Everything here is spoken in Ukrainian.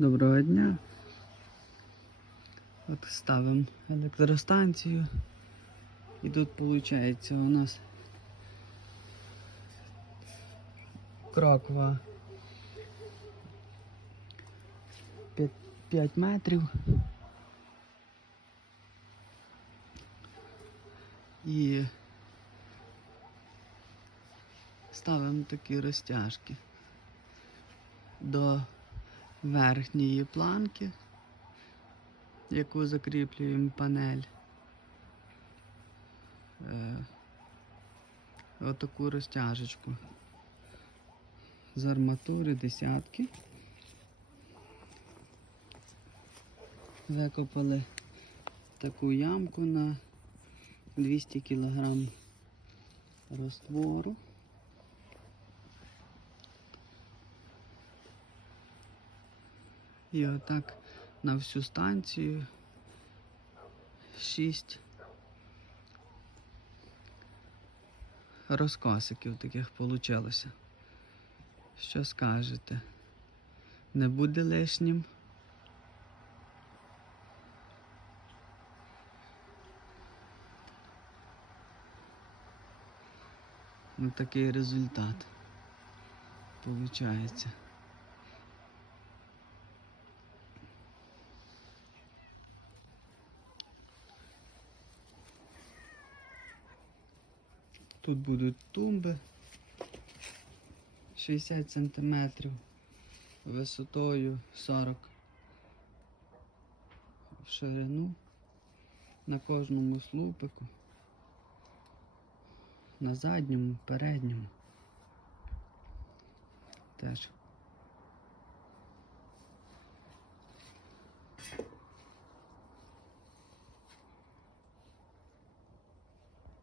Доброго дня. От ставимо електростанцію. І тут виходить у нас кроква 5 метрів. І ставимо такі розтяжки до верхньої планки, яку закріплюємо панель. Е, отаку розтяжечку з арматури десятки. Викопали таку ямку на 200 кг роствору. І отак на всю станцію 6 розкосиків таких получилося. Що скажете? Не буде лишнім? Ну такий результат получається. Тут будуть тумби 60 сантиметрів висотою 40 в ширину на кожному слупику, на задньому, передньому. Теж